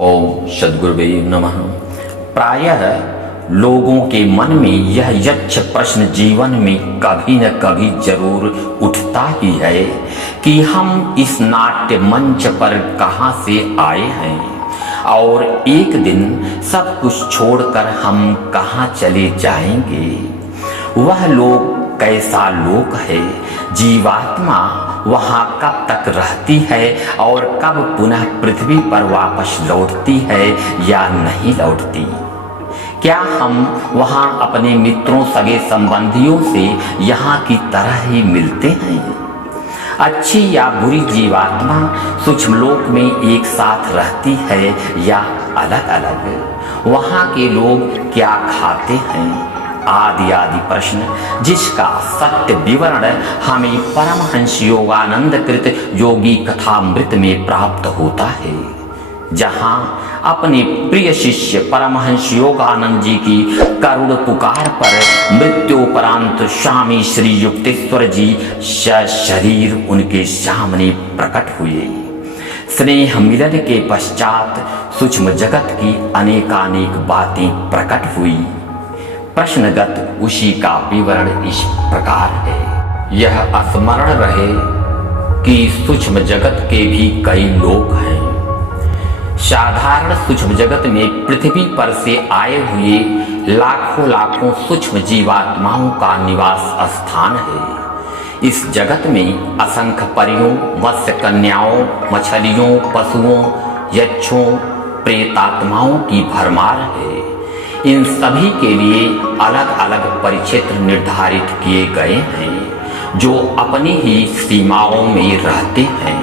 ओम सद्गुरुवे नमः। प्रायः लोगों के मन में यह यक्ष प्रश्न जीवन में कभी न कभी जरूर उठता ही है कि हम इस नाट्य मंच पर कहाँ से आए हैं और एक दिन सब कुछ छोड़कर हम कहाँ चले जाएंगे। वह लोग कैसा लोक है, जीवात्मा वहाँ कब तक रहती है और कब पुनः पृथ्वी पर वापस लौटती है या नहीं लौटती। क्या हम वहाँ अपने मित्रों सगे संबंधियों से यहाँ की तरह ही मिलते हैं। अच्छी या बुरी जीवात्मा सूक्ष्मलोक में एक साथ रहती है या अलग अलग। वहाँ के लोग क्या खाते हैं आदि आदि प्रश्न, जिसका सत्य विवरण हमें परमहंस योगानंद कृत योगी कथामृत में प्राप्त होता है, जहाँ अपने प्रिय शिष्य परमहंस योगानंद जी की करुण पुकार पर मृत्योपरांत स्वामी श्री युक्तेश्वर जी शरीर उनके सामने प्रकट हुए। स्नेह मिलन के पश्चात सूक्ष्म जगत की अनेकानेक बातें प्रकट हुई। प्रश्नगत उसी का विवरण इस प्रकार है। यह स्मरण रहे कि सूक्ष्म जगत के भी कई लोक हैं। साधारण सूक्ष्म जगत में पृथ्वी पर से आए हुए लाखों लाखों सूक्ष्म जीवात्माओं का निवास स्थान है। इस जगत में असंख्य परियों, मत्स्य कन्याओं, मछलियों, पशुओं, यक्षों, प्रेतात्माओं की भरमार है। इन सभी के लिए अलग अलग परिक्षेत्र निर्धारित किए गए हैं, जो अपनी ही सीमाओं में रहते हैं।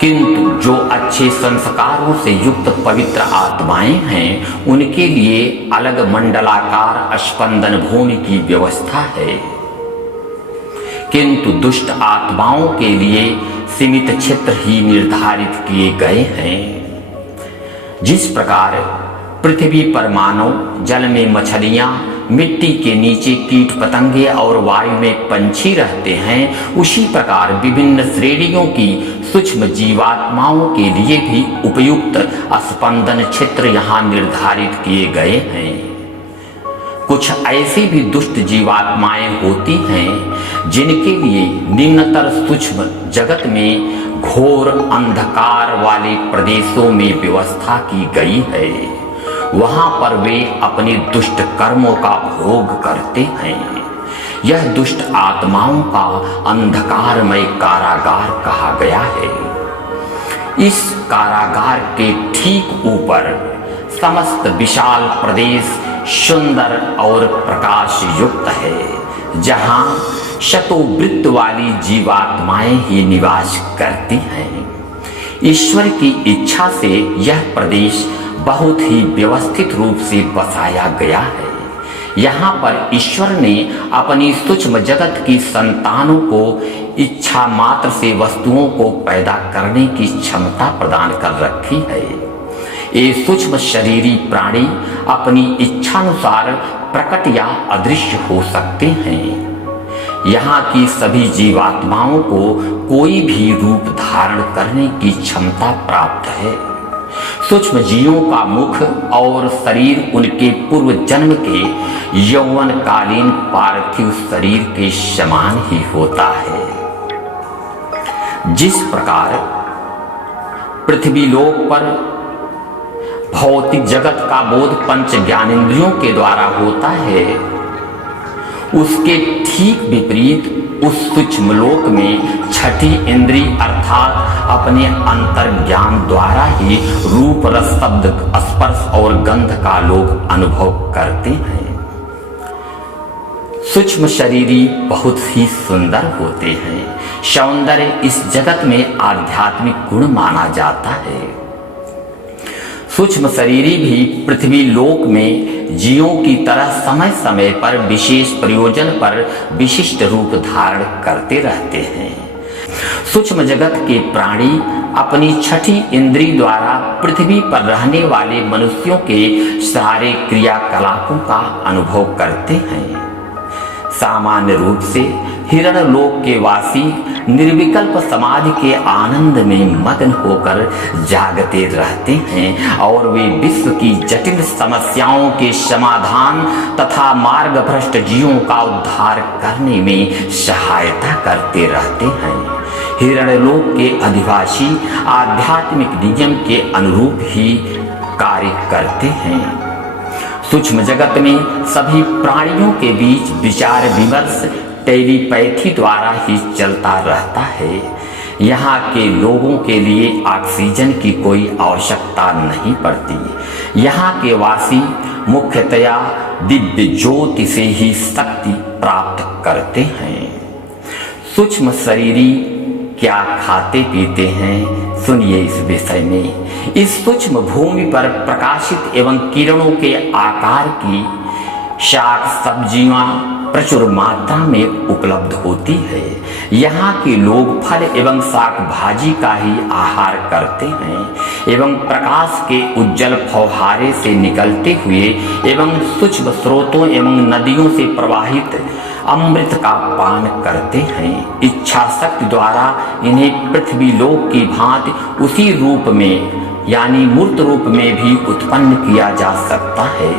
किंतु जो अच्छे संस्कारों से युक्त पवित्र आत्माएं हैं, उनके लिए अलग मंडलाकार स्पंदन भूमि की व्यवस्था है। किंतु दुष्ट आत्माओं के लिए सीमित क्षेत्र ही निर्धारित किए गए हैं। जिस प्रकार पृथ्वी पर मानव, जल में मछलियां, मिट्टी के नीचे कीट पतंगे और वायु में पंछी रहते हैं, उसी प्रकार विभिन्न श्रेणियों की सूक्ष्म जीवात्माओं के लिए भी उपयुक्त स्पंदन क्षेत्र यहाँ निर्धारित किए गए हैं। कुछ ऐसी भी दुष्ट जीवात्माएं होती हैं जिनके लिए निम्नतर सूक्ष्म जगत में घोर अंधकार वाले प्रदेशों में व्यवस्था की गई है। वहां पर वे अपने दुष्ट कर्मों का भोग करते हैं। यह दुष्ट आत्माओं का अंधकारमय कारागार कहा गया है। इस कारागार के ठीक ऊपर समस्त विशाल प्रदेश सुंदर और प्रकाश युक्त है, जहां शतोवृत्त वाली जीवात्माएं ही निवास करती हैं। ईश्वर की इच्छा से यह प्रदेश बहुत ही व्यवस्थित रूप से बसाया गया है। यहाँ पर ईश्वर ने अपनी सूक्ष्म जगत की संतानों को इच्छा मात्र से वस्तुओं को पैदा करने की क्षमता प्रदान कर रखी है। ये सूक्ष्म शरीरी प्राणी अपनी इच्छानुसार प्रकट या अदृश्य हो सकते हैं। यहाँ की सभी जीवात्माओं को कोई भी रूप धारण करने की क्षमता प्राप्त है। सूक्ष्म जीवों का मुख और शरीर उनके पूर्व जन्म के यौवनकालीन पार्थिव शरीर के समान ही होता है। जिस प्रकार पृथ्वी लोक पर भौतिक जगत का बोध पंच ज्ञानेंद्रियों के द्वारा होता है, उसके ठीक विपरीत उस सूक्ष्म लोक में छठी इंद्री अर्थात अपने अंतर ज्ञान द्वारा ही रूप, रस, शब्द, स्पर्श और गंध का लोग अनुभव करते हैं। सूक्ष्म शरीरी बहुत ही सुंदर होते हैं। सौंदर्य इस जगत में आध्यात्मिक गुण माना जाता है। सूक्ष्म शरीरी भी पृथ्वी लोक में जीवों की तरह समय समय पर विशेष प्रयोजन पर विशिष्ट रूप धारण करते रहते हैं। सूक्ष्म जगत के प्राणी अपनी छठी इंद्री द्वारा पृथ्वी पर रहने वाले मनुष्यों के सारे क्रियाकलापों का अनुभव करते हैं। सामान्य रूप से हिरणलोक के वासी निर्विकल्प समाधि के आनंद में मग्न होकर जागते रहते हैं और वे विश्व की जटिल समस्याओं के समाधान तथा मार्ग भ्रष्ट जीवों का उद्धार करने में सहायता करते रहते हैं। हिरणलोक के अधिवासी आध्यात्मिक नियम के अनुरूप ही कार्य करते हैं। सूक्ष्म जगत में सभी प्राणियों के बीच विचार विमर्श टेलीपैथी द्वारा ही चलता रहता है। यहाँ के लोगों के लिए ऑक्सीजन की कोई आवश्यकता नहीं पड़ती। यहाँ के वासी मुख्यतया दिव्य ज्योति से ही शक्ति प्राप्त करते हैं। सूक्ष्म शरीरी क्या खाते पीते हैं, सुनिए इस विषय में। इस सूक्ष्म भूमि पर प्रकाशित एवं किरणों के आकार की शाक सब्जियां प्रचुर मात्रा में उपलब्ध होती है। यहाँ के लोग फल एवं शाक भाजी का ही आहार करते हैं एवं प्रकाश के उज्जवल फौहारे से निकलते हुए एवं सूक्ष्म स्रोतों एवं नदियों से प्रवाहित अमृत का पान करते हैं। इच्छा शक्ति द्वारा इन्हें पृथ्वी लोक की भांति उसी रूप में यानी मूर्त रूप में भी उत्पन्न किया जा सकता है।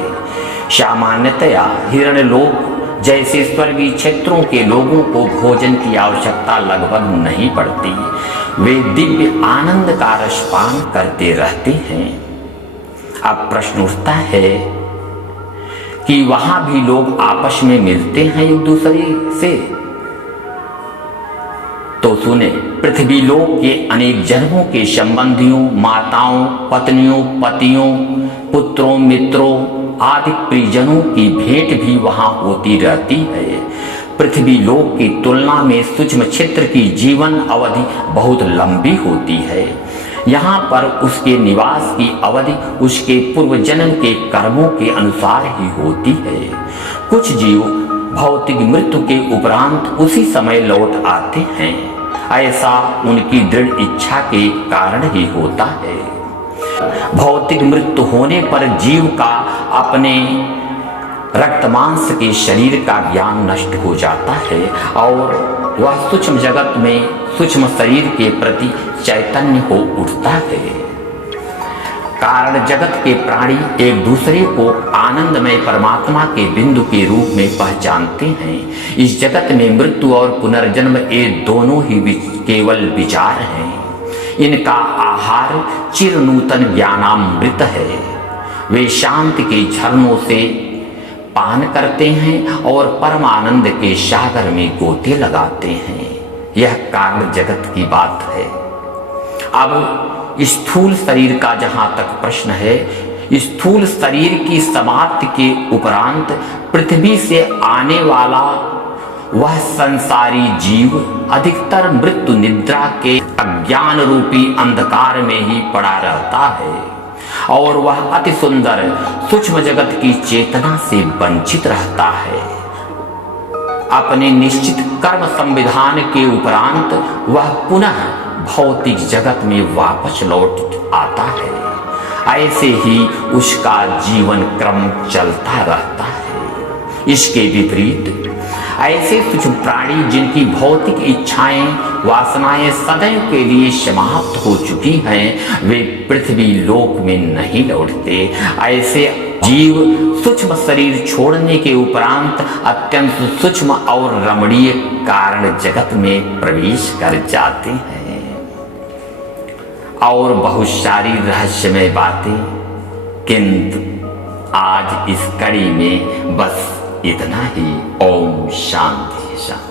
सामान्यतया हिरणलोक जैसे स्वर्गीय क्षेत्रों के लोगों को भोजन की आवश्यकता लगभग नहीं पड़ती। वे दिव्य आनंद का रसपान करते रहते हैं। अब प्रश्न उठता है कि वहां भी लोग आपस में मिलते हैं एक दूसरे से। तो सुने, पृथ्वी लोक के अनेक जन्मों के संबंधियों, माताओं, पत्नियों, पतियों, पुत्रों, मित्रों आदि परिजनों की भेंट भी वहां होती रहती है। पृथ्वी लोक की तुलना में सूक्ष्म क्षेत्र की जीवन अवधि बहुत लंबी होती है। यहाँ पर उसके निवास की अवधि उसके पूर्व जन्म के कर्मों के अनुसार ही होती है। कुछ जीव भौतिक मृत्यु के उपरांत उसी समय लौट आते हैं। ऐसा उनकी दृढ़ इच्छा के कारण ही होता है। भौतिक मृत्यु होने पर जीव का अपने रक्त मांस के शरीर का ज्ञान नष्ट हो जाता है और वह सूक्ष्म जगत में सूक्ष्म शरीर के प्रति चैतन्य हो उठता है। कारण जगत के प्राणी एक दूसरे को आनंदमय परमात्मा के बिंदु के रूप में पहचानते हैं। इस जगत में मृत्यु और पुनर्जन्म ये दोनों ही केवल विचार हैं। इनका आहार चिर नूतन ज्ञानामृत है। वे शांति के झरनों से पान करते हैं और परमानंद के सागर में गोते लगाते हैं। यह कारण जगत की बात है। अब स्थूल शरीर का जहां तक प्रश्न है, स्थूल शरीर की समाप्ति के उपरांत पृथ्वी से आने वाला वह संसारी जीव अधिकतर मृत्यु निद्रा के अज्ञान रूपी अंधकार में ही पड़ा रहता है और वह अति सुंदर सूक्ष्म जगत की चेतना से वंचित रहता है। अपने निश्चित कर्म संविधान के उपरांत वह पुनः भौतिक जगत में वापस लौट आता है। ऐसे ही उसका जीवन क्रम चलता रहता है। इसके विपरीत ऐसे सूक्ष्म प्राणी जिनकी भौतिक इच्छाएं वासनाएं सदैव के लिए समाप्त हो चुकी हैं, वे पृथ्वी लोक में नहीं लौटते। ऐसे जीव सूक्ष्म शरीर छोड़ने के उपरांत अत्यंत सूक्ष्म और रमणीय कारण जगत में प्रवेश कर जाते हैं और बहुत सारी रहस्यमय बातें। किंतु आज इस कड़ी में बस इतना ही। ओम शांति शांति।